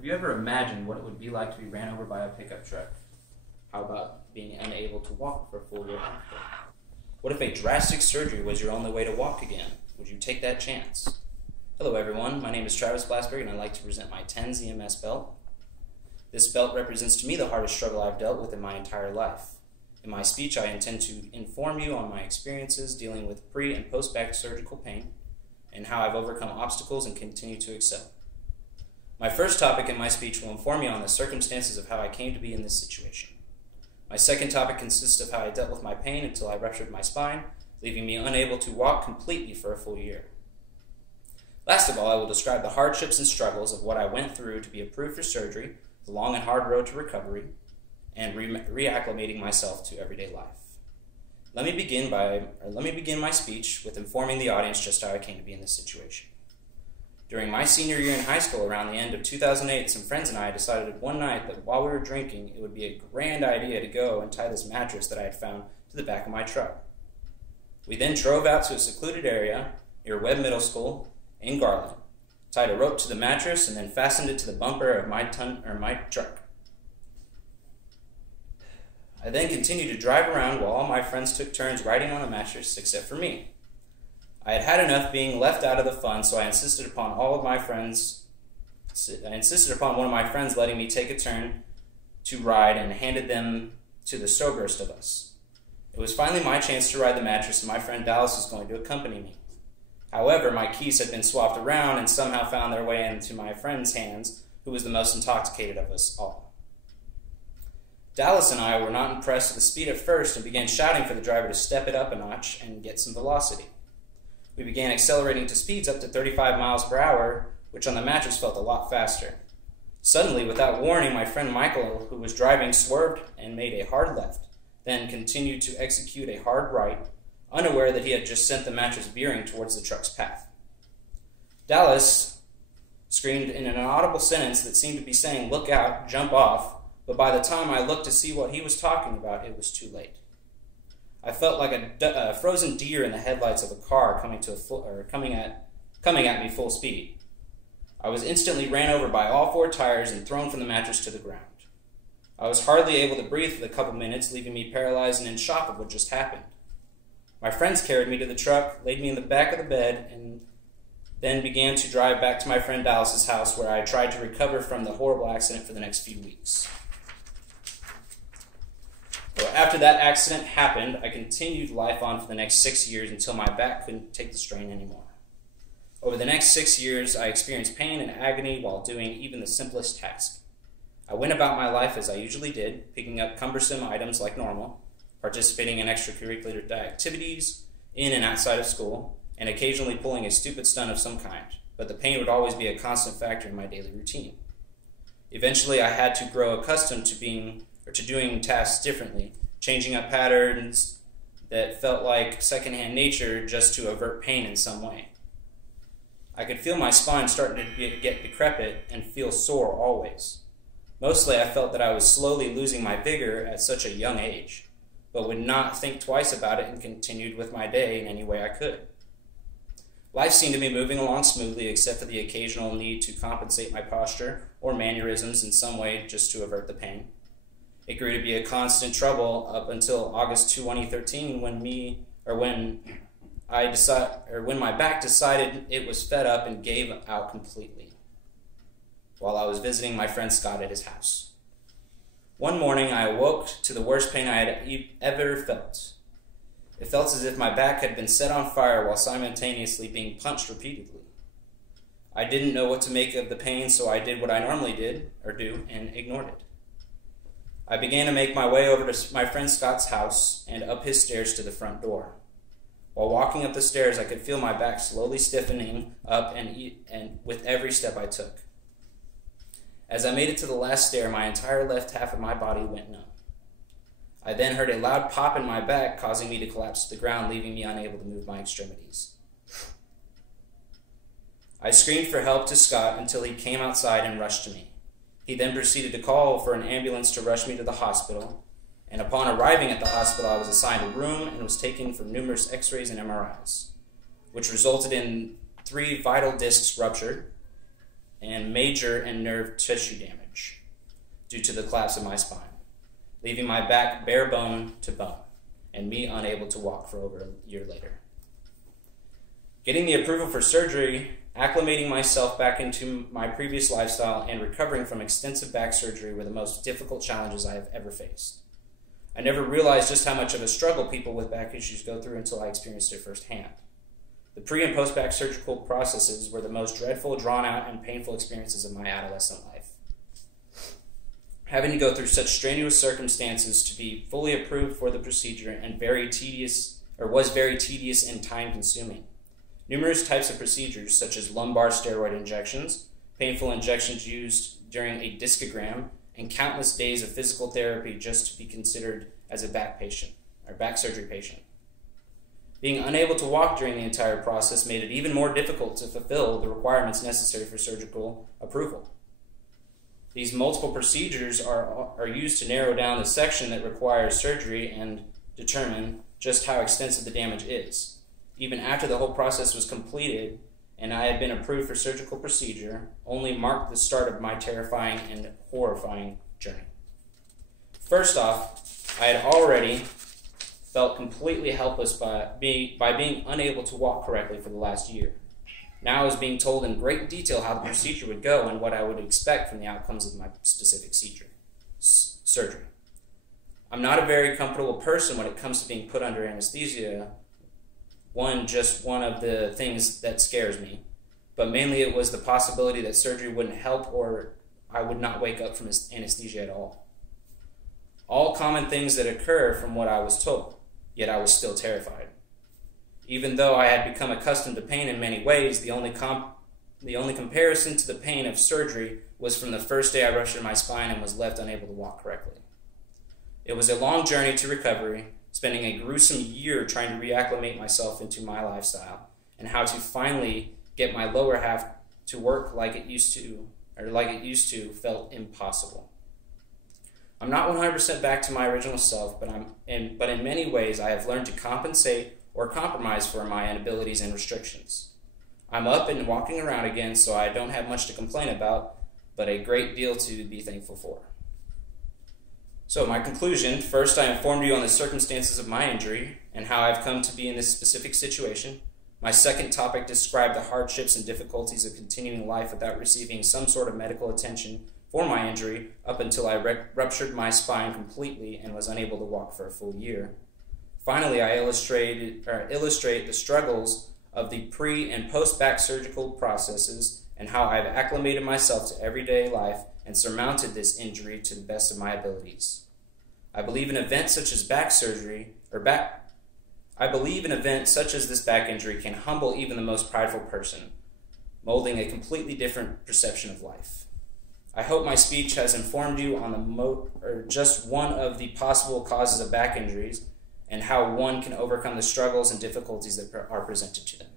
Have you ever imagined what it would be like to be ran over by a pickup truck? How about being unable to walk for a full year after? What if a drastic surgery was your only way to walk again? Would you take that chance? Hello everyone, my name is Travis Blasberg and I'd like to present my TENS EMS belt. This belt represents to me the hardest struggle I've dealt with in my entire life. In my speech, I intend to inform you on my experiences dealing with pre- and post-back surgical pain and how I've overcome obstacles and continue to excel. My first topic in my speech will inform you on the circumstances of how I came to be in this situation. My second topic consists of how I dealt with my pain until I ruptured my spine, leaving me unable to walk completely for a full year. Last of all, I will describe the hardships and struggles of what I went through to be approved for surgery, the long and hard road to recovery, and reacclimating myself to everyday life. Let me begin my speech with informing the audience just how I came to be in this situation. During my senior year in high school, around the end of 2008, some friends and I decided one night that while we were drinking, it would be a grand idea to go and tie this mattress that I had found to the back of my truck. We then drove out to a secluded area near Webb Middle School in Garland, tied a rope to the mattress, and then fastened it to the bumper of my truck. I then continued to drive around while all my friends took turns riding on the mattress, except for me. I had had enough being left out of the fun, so I insisted upon one of my friends letting me take a turn to ride and handed them to the soberest of us. It was finally my chance to ride the mattress, and my friend Dallas was going to accompany me. However, my keys had been swapped around and somehow found their way into my friend's hands, who was the most intoxicated of us all. Dallas and I were not impressed with the speed at first and began shouting for the driver to step it up a notch and get some velocity. We began accelerating to speeds up to 35 miles per hour, which on the mattress felt a lot faster. Suddenly, without warning, my friend Michael, who was driving, swerved and made a hard left, then continued to execute a hard right, unaware that he had just sent the mattress veering towards the truck's path. Dallas screamed in an inaudible sentence that seemed to be saying, "Look out, jump off," but by the time I looked to see what he was talking about, it was too late. I felt like a frozen deer in the headlights of a car coming at me full speed. I was instantly ran over by all four tires and thrown from the mattress to the ground. I was hardly able to breathe for a couple minutes, leaving me paralyzed and in shock of what just happened. My friends carried me to the truck, laid me in the back of the bed, and then began to drive back to my friend Dallas's house, where I tried to recover from the horrible accident for the next few weeks. After that accident happened, I continued life on for the next 6 years until my back couldn't take the strain anymore. Over the next 6 years, I experienced pain and agony while doing even the simplest task. I went about my life as I usually did, picking up cumbersome items like normal, participating in extracurricular activities in and outside of school, and occasionally pulling a stupid stunt of some kind, but the pain would always be a constant factor in my daily routine. Eventually, I had to grow accustomed to doing tasks differently, changing up patterns that felt like secondhand nature just to avert pain in some way. I could feel my spine starting to get decrepit and feel sore always. Mostly I felt that I was slowly losing my vigor at such a young age, but would not think twice about it and continued with my day in any way I could. Life seemed to be moving along smoothly except for the occasional need to compensate my posture or mannerisms in some way just to avert the pain. It grew to be a constant trouble up until August 2013 when my back decided it was fed up and gave out completely while I was visiting my friend Scott at his house. One morning I awoke to the worst pain I had ever felt. It felt as if my back had been set on fire while simultaneously being punched repeatedly. I didn't know what to make of the pain, so I did what I normally do and ignored it. I began to make my way over to my friend Scott's house and up his stairs to the front door. While walking up the stairs, I could feel my back slowly stiffening up and with every step I took. As I made it to the last stair, my entire left half of my body went numb. I then heard a loud pop in my back, causing me to collapse to the ground, leaving me unable to move my extremities. I screamed for help to Scott until he came outside and rushed to me. He then proceeded to call for an ambulance to rush me to the hospital, and upon arriving at the hospital, I was assigned a room and was taken for numerous x-rays and MRIs, which resulted in 3 vital discs ruptured, and major and nerve tissue damage due to the collapse of my spine, leaving my back bare bone to bone, and me unable to walk for over a year later. Getting the approval for surgery, acclimating myself back into my previous lifestyle, and recovering from extensive back surgery were the most difficult challenges I have ever faced. I never realized just how much of a struggle people with back issues go through until I experienced it firsthand. The pre- and post-back surgical processes were the most dreadful, drawn-out, and painful experiences of my adolescent life. Having to go through such strenuous circumstances to be fully approved for the procedure was very tedious and time-consuming. Numerous types of procedures, such as lumbar steroid injections, painful injections used during a discogram, and countless days of physical therapy just to be considered as a back surgery patient. Being unable to walk during the entire process made it even more difficult to fulfill the requirements necessary for surgical approval. These multiple procedures are used to narrow down the section that requires surgery and determine just how extensive the damage is. Even after the whole process was completed and I had been approved for surgical procedure, only marked the start of my terrifying and horrifying journey. First off, I had already felt completely helpless by being unable to walk correctly for the last year. Now I was being told in great detail how the procedure would go and what I would expect from the outcomes of my specific surgery. I'm not a very comfortable person when it comes to being put under anesthesia. Just one of the things that scares me. But mainly it was the possibility that surgery wouldn't help or I would not wake up from anesthesia at all. All common things that occur from what I was told, yet I was still terrified. Even though I had become accustomed to pain in many ways, the only comparison to the pain of surgery was from the first day I ruptured my spine and was left unable to walk correctly. It was a long journey to recovery, spending a gruesome year trying to reacclimate myself into my lifestyle and how to finally get my lower half to work like it used to felt impossible. I'm not 100% back to my original self, but in many ways I have learned to compensate or compromise for my inabilities and restrictions. I'm up and walking around again, so I don't have much to complain about, but a great deal to be thankful for. So my conclusion, first I informed you on the circumstances of my injury and how I've come to be in this specific situation. My second topic described the hardships and difficulties of continuing life without receiving some sort of medical attention for my injury up until I ruptured my spine completely and was unable to walk for a full year. Finally, I illustrate the struggles of the pre- and post-back surgical processes and how I've acclimated myself to everyday life and surmounted this injury to the best of my abilities. I believe an event such as this back injury can humble even the most prideful person, molding a completely different perception of life. I hope my speech has informed you on just one of the possible causes of back injuries and how one can overcome the struggles and difficulties that are presented to them.